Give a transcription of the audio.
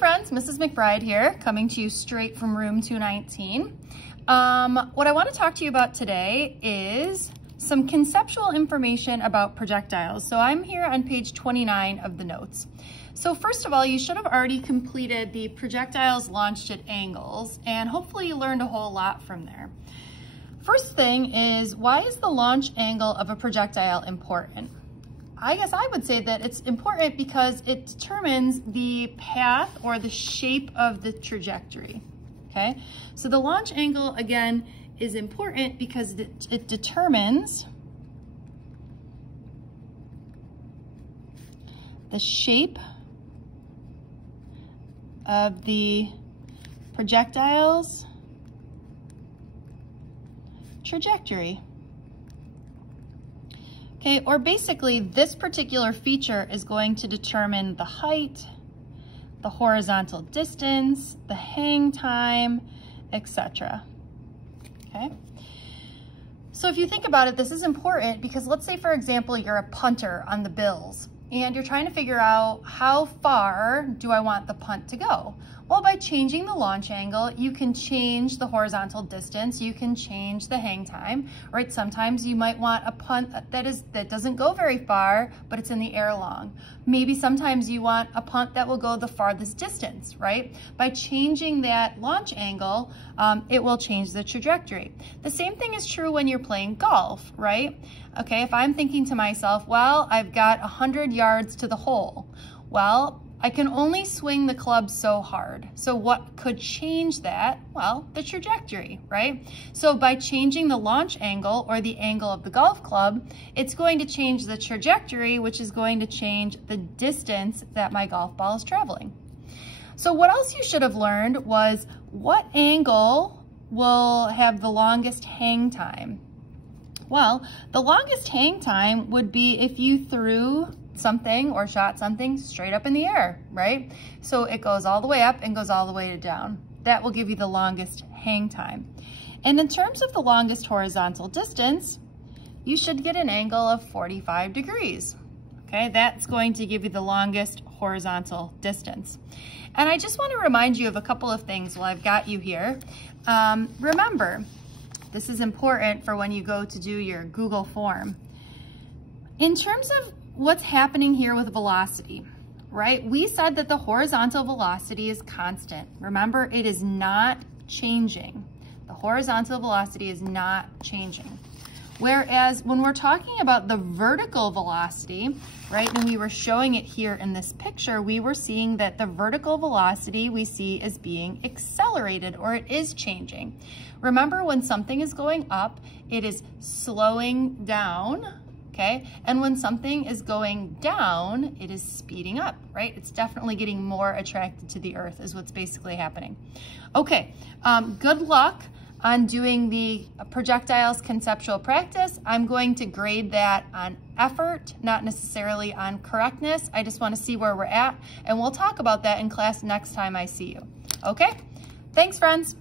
friends, Mrs. McBride here, coming to you straight from room 219. What I want to talk to you about today is some conceptual information about projectiles. So I'm here on page 29 of the notes. So first of all, you should have already completed the projectiles launched at angles, and hopefully you learned a whole lot from there. First thing is, why is the launch angle of a projectile important? I guess I would say that it's important because it determines the path or the shape of the trajectory, okay? So the launch angle, again, is important because it determines the shape of the projectile's trajectory. Okay, or basically this particular feature is going to determine the height, the horizontal distance, the hang time, etc. Okay, so if you think about it, this is important because let's say, for example, you're a punter on the Bills and you're trying to figure out how far do I want the punt to go? Well, by changing the launch angle, you can change the horizontal distance, you can change the hang time, right? Sometimes you might want a punt that doesn't go very far, but it's in the air long. Maybe sometimes you want a punt that will go the farthest distance, right? By changing that launch angle, it will change the trajectory. The same thing is true when you're playing golf, right? Okay, if I'm thinking to myself, well, I've got 100 yards to the hole. Well, I can only swing the club so hard. So what could change that? Well, the trajectory, right? So by changing the launch angle or the angle of the golf club, it's going to change the trajectory, which is going to change the distance that my golf ball is traveling. So what else you should have learned was what angle will have the longest hang time? Well, the longest hang time would be if you threw something or shot something straight up in the air, right? So it goes all the way up and goes all the way down. That will give you the longest hang time. And in terms of the longest horizontal distance, you should get an angle of 45 degrees. Okay, that's going to give you the longest horizontal distance. And I just want to remind you of a couple of things while I've got you here. Remember, this is important for when you go to do your Google form. In terms of what's happening here with velocity, right? We said that the horizontal velocity is constant. Remember, it is not changing. The horizontal velocity is not changing. Whereas when we're talking about the vertical velocity, right, and we were showing it here in this picture, we were seeing that the vertical velocity we see as being accelerated, or it is changing. Remember, when something is going up, it is slowing down. Okay, and when something is going down, it is speeding up, right? It's definitely getting more attracted to the earth is what's basically happening. Okay, good luck on doing the projectiles conceptual practice. I'm going to grade that on effort, not necessarily on correctness. I just want to see where we're at, and we'll talk about that in class next time I see you. Okay, thanks friends.